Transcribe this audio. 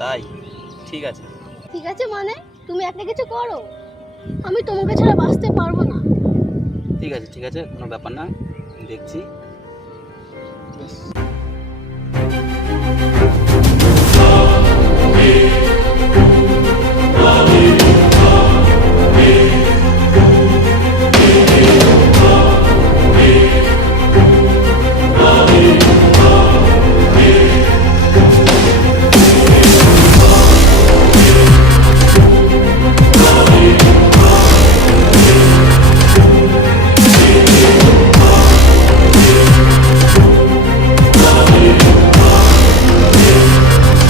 তাই? ঠিক আছে। ঠিক আছে মানে তুমি একটা কিছু করো, আমি তোমাকে ছাড়া বাঁচতে পারবো না। ঠিক আছে ঠিক আছে, কোনো ব্যাপার না, দেখছি। বেশ।